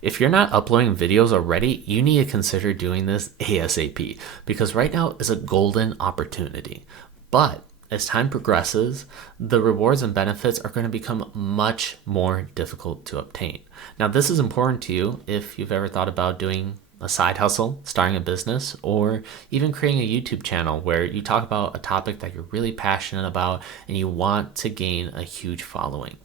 If you're not uploading videos already, you need to consider doing this ASAP because right now is a golden opportunity. But as time progresses, the rewards and benefits are going to become much more difficult to obtain. Now, this is important to you if you've ever thought about doing a side hustle, starting a business, or even creating a YouTube channel where you talk about a topic that you're really passionate about and you want to gain a huge following.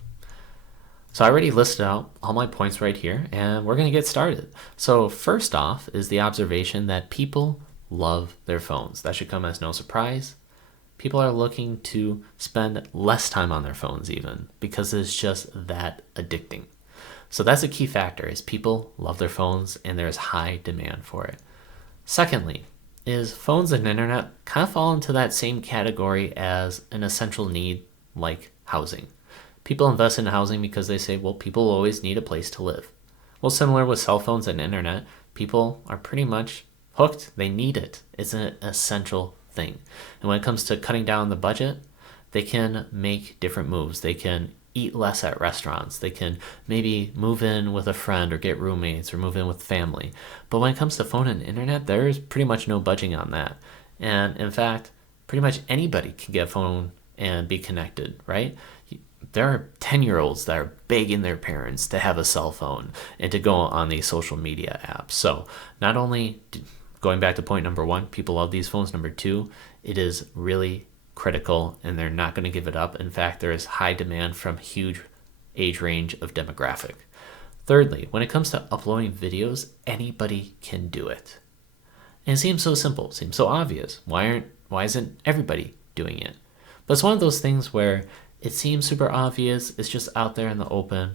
So I already listed out all my points right here, and we're going to get started. So first off is the observation that people love their phones. That should come as no surprise. People are looking to spend less time on their phones even because it's just that addicting. So that's a key factor is people love their phones and there's high demand for it. Secondly, is phones and internet kind of fall into that same category as an essential need like housing. People invest in housing because they say, well, people always need a place to live. Well, similar with cell phones and internet, people are pretty much hooked. They need it. It's an essential thing. And when it comes to cutting down the budget, they can make different moves. They can eat less at restaurants. They can maybe move in with a friend or get roommates or move in with family. But when it comes to phone and internet, there's pretty much no budging on that. And in fact, pretty much anybody can get a phone and be connected, right? There are 10-year-olds that are begging their parents to have a cell phone and to go on these social media apps. So not only going back to point number one, people love these phones. Number two, it is really critical and they're not going to give it up. In fact, there is high demand from huge age range of demographic. Thirdly, when it comes to uploading videos, anybody can do it. And it seems so simple, seems so obvious. Why isn't everybody doing it? But it's one of those things where it seems super obvious, it's just out there in the open,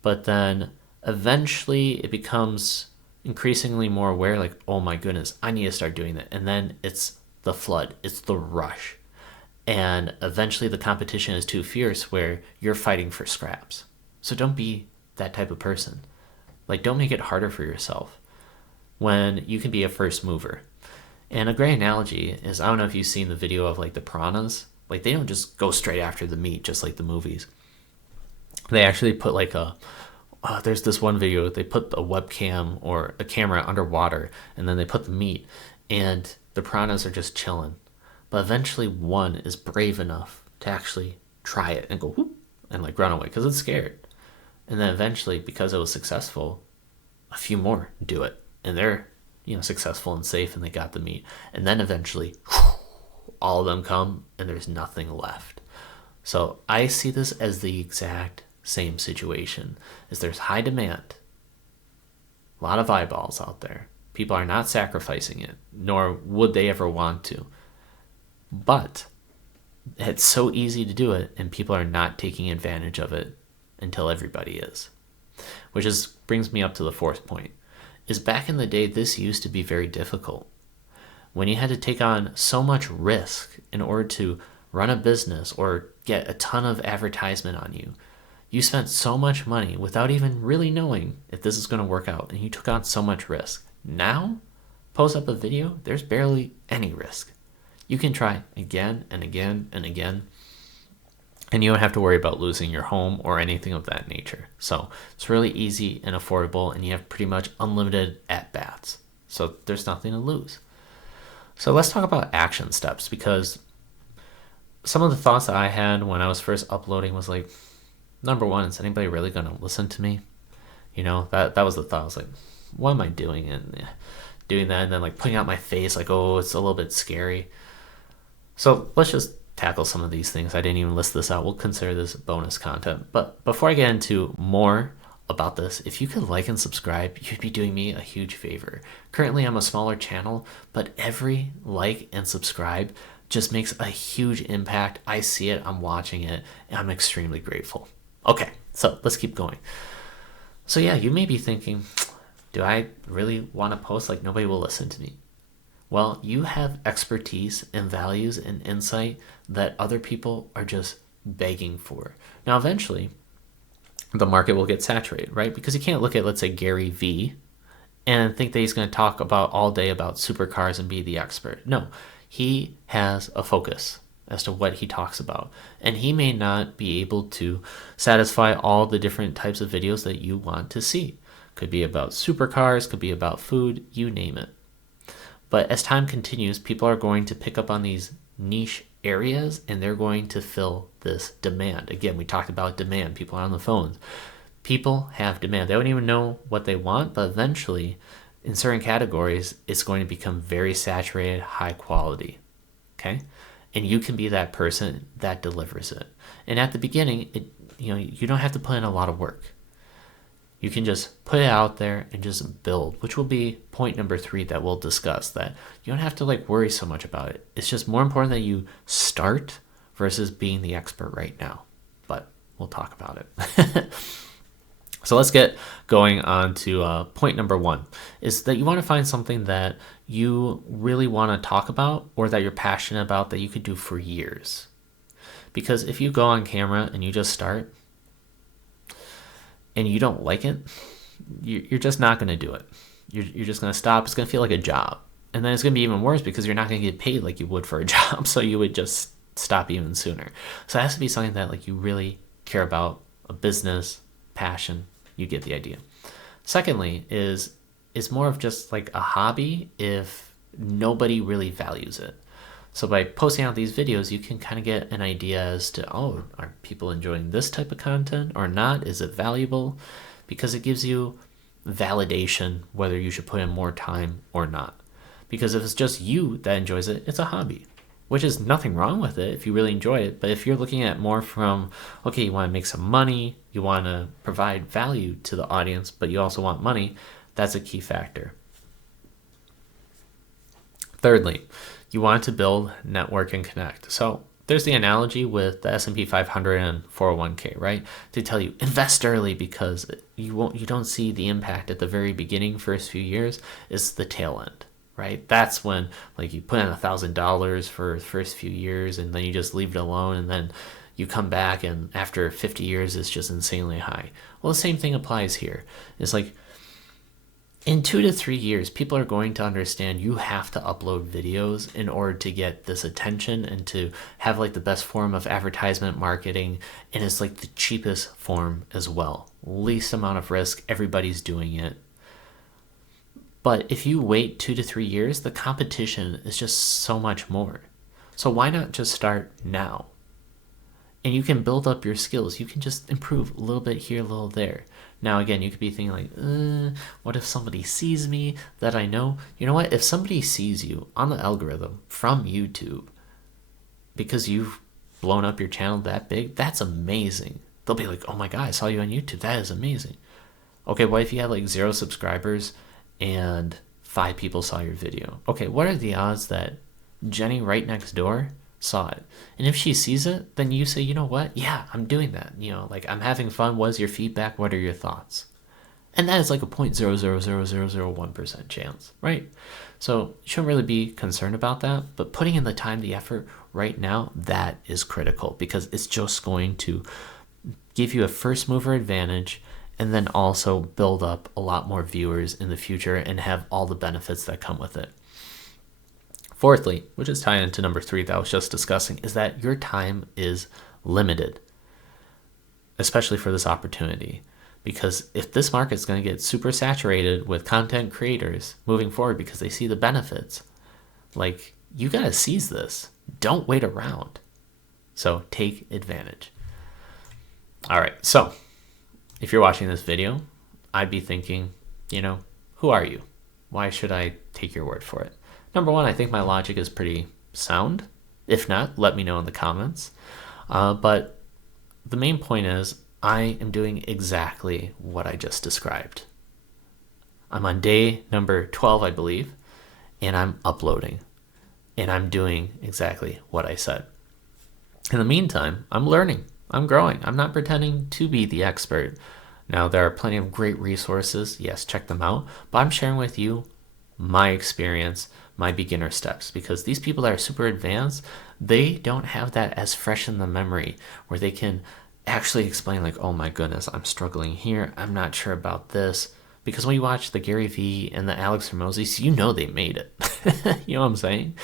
but then eventually it becomes increasingly more aware, like, oh my goodness, I need to start doing that. And then it's the flood, it's the rush. And eventually the competition is too fierce where you're fighting for scraps. So don't be that type of person. Like, don't make it harder for yourself when you can be a first mover. And a great analogy is, I don't know if you've seen the video of like the piranhas. Like, they don't just go straight after the meat, just like the movies. They actually put like there's this one video, they put a webcam or a camera underwater, and then they put the meat, and the piranhas are just chilling. But eventually one is brave enough to actually try it and go whoop, and like run away because it's scared. And then eventually, because it was successful, a few more do it. And they're, successful and safe, and they got the meat. And then eventually, all of them come and there's nothing left. So I see this as the exact same situation. Is there's high demand, a lot of eyeballs out there. People are not sacrificing it, nor would they ever want to. But it's so easy to do it, and people are not taking advantage of it until everybody is. Which brings me up to the fourth point. Is back in the day, this used to be very difficult. When you had to take on so much risk in order to run a business or get a ton of advertisement on you, you spent so much money without even really knowing if this is going to work out, and you took on so much risk. Now, post up a video, there's barely any risk. You can try again and again and again, and you don't have to worry about losing your home or anything of that nature. So it's really easy and affordable, and you have pretty much unlimited at-bats. So there's nothing to lose. So let's talk about action steps, because some of the thoughts that I had when I was first uploading was like, number one, is anybody really going to listen to me? That was the thought. I was like, what am I doing? And doing that, and then like putting out my face like, oh, it's a little bit scary. So let's just tackle some of these things. I didn't even list this out. We'll consider this bonus content. But before I get into more about this, if you could like and subscribe, you'd be doing me a huge favor. Currently, I'm a smaller channel, but every like and subscribe just makes a huge impact. I see it, I'm watching it, and I'm extremely grateful. Okay, so let's keep going. So yeah, you may be thinking, do I really want to post? Like, nobody will listen to me. Well, you have expertise and values and insight that other people are just begging for. Now, eventually, the market will get saturated, right? Because you can't look at, let's say, Gary Vee and think that he's going to talk about all day about supercars and be the expert. No, he has a focus as to what he talks about. And he may not be able to satisfy all the different types of videos that you want to see. could be about supercars, could be about food, you name it. But as time continues, people are going to pick up on these niche areas and they're going to fill this demand. Again, we talked about demand. People are on the phones. People have demand. They don't even know what they want, but eventually, in certain categories, it's going to become very saturated, high quality. Okay? And you can be that person that delivers it. And at the beginning, you don't have to put in a lot of work. You can just put it out there and just build, which will be point number 3 that we'll discuss, that you don't have to worry so much about it. It's just more important that you start versus being the expert right now. But we'll talk about it. So let's get going on to point number 1, is that you want to find something that you really want to talk about or that you're passionate about that you could do for years. Because if you go on camera and you just start and you don't like it, you're just not going to do it. You're just going to stop. It's going to feel like a job. And then it's going to be even worse because you're not going to get paid like you would for a job. So you would just stop even sooner. So it has to be something that you really care about, a business, passion. You get the idea. Secondly, it's more of just a hobby if nobody really values it. So by posting out these videos, you can kind of get an idea as to, are people enjoying this type of content or not? Is it valuable? Because it gives you validation whether you should put in more time or not. Because if it's just you that enjoys it, it's a hobby, which is nothing wrong with it if you really enjoy it. But if you're looking at more from, okay, you want to make some money, you want to provide value to the audience, but you also want money, that's a key factor. Thirdly, you want to build, network, and connect. So there's the analogy with the S&P 500 and 401k, right? They tell you invest early because you don't see the impact at the very beginning, first few years. It's the tail end, right? That's when you put in $1,000 for the first few years and then you just leave it alone, and then you come back and after 50 years it's just insanely high. Well, the same thing applies here. It's in 2 to 3 years, people are going to understand you have to upload videos in order to get this attention and to have the best form of advertisement marketing. And it's the cheapest form as well. Least amount of risk. Everybody's doing it. But if you wait 2 to 3 years, the competition is just so much more. So why not just start now? And you can build up your skills. You can just improve a little bit here, a little there. Now, again, you could be thinking what if somebody sees me that I know? You know what? If somebody sees you on the algorithm from YouTube because you've blown up your channel that big, that's amazing. They'll be like, oh my God, I saw you on YouTube. That is amazing. Okay, what if you had 0 subscribers and 5 people saw your video? Okay, what are the odds that Jenny right next door saw it? And if she sees it, then you say, you know what? Yeah, I'm doing that. I'm having fun. What is your feedback? What are your thoughts? And that is a 0.0000001% chance, right? So you shouldn't really be concerned about that. But putting in the time, the effort right now, that is critical because it's just going to give you a first mover advantage and then also build up a lot more viewers in the future and have all the benefits that come with it. Fourthly, which is tied into number 3 that I was just discussing, is that your time is limited, especially for this opportunity. Because if this market is going to get super saturated with content creators moving forward because they see the benefits, you got to seize this. Don't wait around. So take advantage. All right, so if you're watching this video, I'd be thinking, who are you? Why should I take your word for it? Number 1, I think my logic is pretty sound. If not, let me know in the comments. But the main point is I am doing exactly what I just described. I'm on day number 12, I believe, and I'm uploading. And I'm doing exactly what I said. In the meantime, I'm learning. I'm growing. I'm not pretending to be the expert. Now, there are plenty of great resources. Yes, check them out. But I'm sharing with you my experience, my beginner steps, because these people that are super advanced, they don't have that as fresh in the memory where they can actually explain oh my goodness, I'm struggling here. I'm not sure about this. Because when you watch the Gary Vee and the Alex Hormozi, they made it. You know what I'm saying?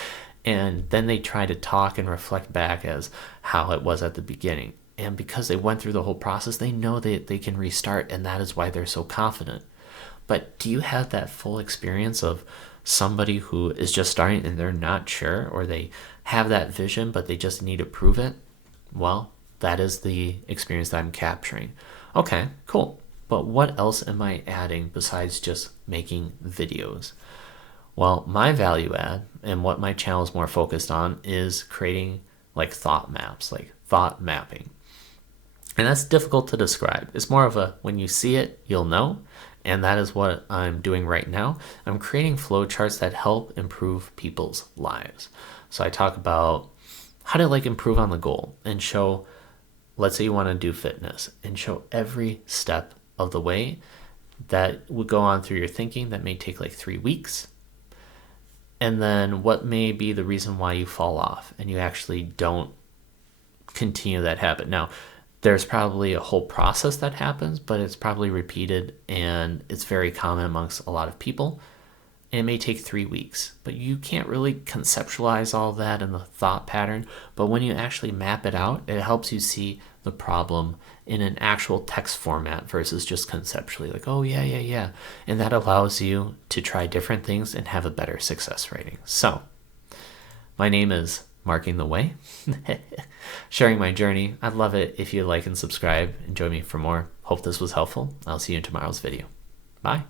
And then they try to talk and reflect back as how it was at the beginning. And because they went through the whole process, they know that they can restart, and that is why they're so confident. But do you have that full experience of somebody who is just starting and they're not sure, or they have that vision but they just need to prove it? Well, that is the experience that I'm capturing. Okay, cool. But what else am I adding besides just making videos? Well, my value add and what my channel is more focused on is creating like thought maps, like thought mapping. And that's difficult to describe. It's more of a when you see it, you'll know. And that is what I'm doing right now. I'm creating flowcharts that help improve people's lives. So I talk about how to like improve on the goal and show, let's say you want to do fitness, and show every step of the way that would go on through your thinking that may take like 3 weeks. And then what may be the reason why you fall off and you actually don't continue that habit. Now, there's probably a whole process that happens, but it's probably repeated and it's very common amongst a lot of people. And it may take 3 weeks, but you can't really conceptualize all that in the thought pattern. But when you actually map it out, it helps you see the problem in an actual text format versus just conceptually like, oh, yeah. And that allows you to try different things and have a better success rating. So my name is Marking the Way, sharing my journey. I'd love it if you like and subscribe and join me for more. Hope this was helpful. I'll see you in tomorrow's video. Bye.